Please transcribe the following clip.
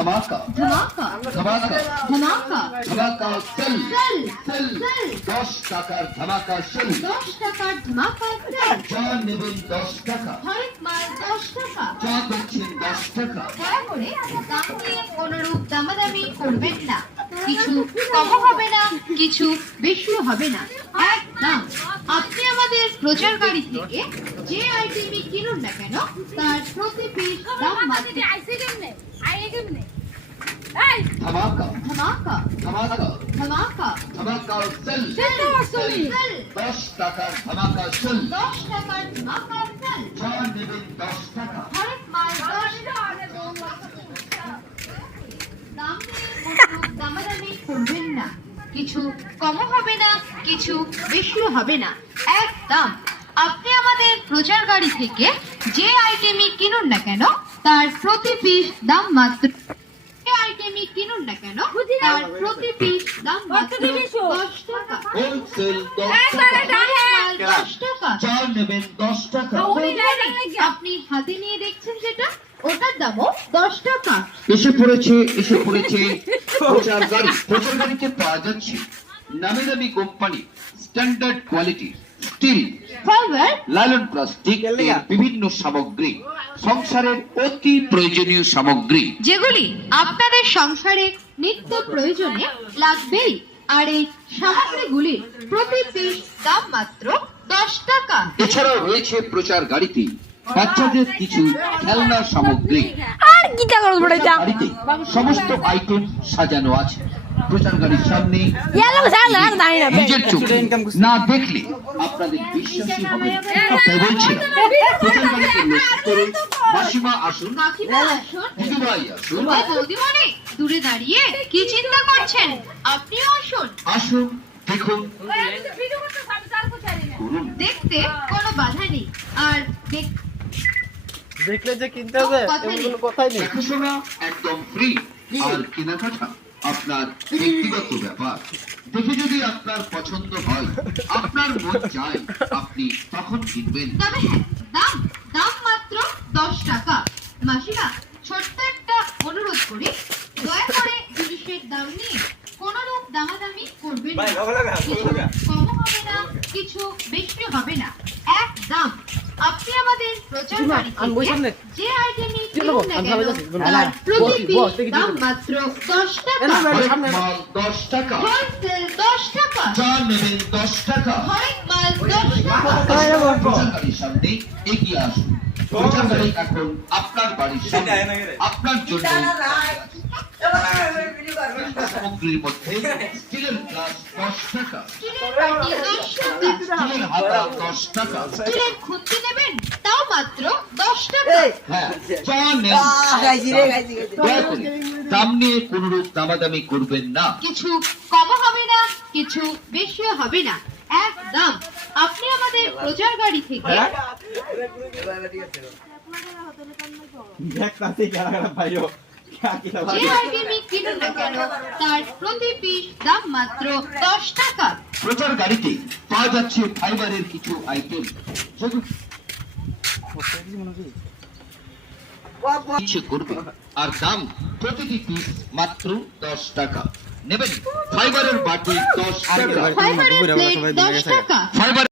धमाका धमाका धमाका धमाका धमाका चल चल चल चल 10 টাকার ধামাকা চল 10 টাকার ধামাকা চল চা নেবেন 10 টাকা হরেক মাল 10 টাকা চা দিচ্ছেন 10 টাকা দয়া করে দাম নিয়ে কোনরূপ দামাদামি করবেন না কিছু কম হবে না কিছু বেশি হবে না একদম আপনি আমাদের প্রচার গাড়ি থেকে যে আইটেমই কিনুন না কেন তার প্রতি পিস দাম মাত্র धमाका धमाका धमाका धमाका धमाका चल चल चल 10 টাকার ধামাকা চল 10 টাকার ধামাকা চল চা নেবেন 10 টাকা হরেক মাল 10 টাকা দাম নিয়ে কোনরূপ দামাদামি করবেন না কিছু কম হবে না কিছু বেশি হবে না একদম আপনি আমাদের প্রচার গাড়ি থেকে যে আইটেমই কিনুন না কেন তার প্রতি পিস দাম মাত্র যে আইটেমই কিনুন না কেন তার প্রতি পিস দাম মাত্র 10 টাকা হোলসেল 10 হরেক টাকা মাল 10 টাকা চা নেবেন 10 টাকা আপনি হাতে নিয়ে দেখছেন যেটা ওটার দামও 10 টাকা এসে পড়েছে প্রচার গাড়িতে পাওয়া যাচ্ছে নামি দামি company standard quality steel fibre nylon plastic এর বিভিন্ন সামগ্রী সংসারের অতি প্রয়োজনীয় সামগ্রী যেগুলি আপনাদের সংসারে নিত্য প্রয়োজনে লাগবেই আর এই সামগ্রীগুলির প্রতি পিস দাম মাত্র 10 টাকা এছাড়াও রয়েছে প্রচার গাড়িতে বাচ্চাদের কিছু খেলনা সামগ্রী আর কি তা করব এটা গাড়িতে সমস্ত আইটেম সাজানো আছে প্রচার গাড়ির সামনে ইয়ালা সালা আর দাঁড়ি না নিজের চোখে না দেখলে আপনাদের বিশ্বাসই হবে না। তাই বলছি প্রচার গাড়িতে লক্ষ্য করে মাসিমা আসুন কাকিমা আসুন দিদিভাই আসুন ভাই বৌদিমণি দূরে দাঁড়িয়ে কি চিন্তা করছেন আপনিও আসুন আসুন দেখুন করুন দেখতে কোনো বাধা নেই আর দেখলে যে কিনতে হবে কথা নেই। এমন কথাই নেই। দেখাশোনা একদম ফ্রি আর কেনাকাটা আপনার ব্যক্তিগত ব্যাপার দেখে যদি আপনার পছন্দ হয় আপনার মন চায় আপনি তখন কিনবেন তবে হ্যাঁ দাম দাম মাত্র 10 টাকা মাসিমা ছোট্ট একটা অনুরোধ করি দয়া করে জিনিসের দাম নিয়ে কোনরূপ দামাদামি করবেন না কিছু কম হবে না কিছু বেশি হবে না একদম আপনি আমাদের প্রচার গাড়ি আমি বসে থেকে নে। যে আইটেমই কি নেবো? কিনুন না আমি কেন ভালো যাচ্ছি। তার প্রতি বস, পিস দেখি দাম কি নেবো? মাত্র 10 টাকা না, না, হরেক সামনে মাল 10 টাকা হোলসেল 10 টাকা চা নেবেন 10 টাকা হরেক মাল 10 টাকা প্রচার গাড়ির সামনে এগিয়ে আসুন প্রচার গাড়ি এখন আপনার বাড়ির সামনে আপনার জন্য সামগ্রীর মধ্যে স্টিলের গ্লাস 10 টাকা স্টিলের বাটি 10 টাকা স্টিলের হাতা 10 টাকা স্টিলের খুন্তি নেবেন তাও মাত্র 10 টাকা হ্যাঁ চা নেন দয়া করে দাম নিয়ে কোনরূপ দামাদামি করবেন না কিছু কম হবে না কিছু বেশি হবে না একদম আপনি আমাদের প্রচার গাড়ি থেকে দেখ তাতে কারা ভাইও যে আইটেমই কিনুন না কেন তার প্রতি পিস দাম মাত্র 10 টাকা প্রচার গাড়িতে পাওয়া যাচ্ছে ফাইবারের কিছু আইটেম যেগুলো ইচ্ছে করবে আর দাম প্রতিটি পিস মাত্র 10 টাকা নেবেন ফাইবারের বাটি 10 টাকা ফাইবারের প্লেট 10 টাকা ফাইবার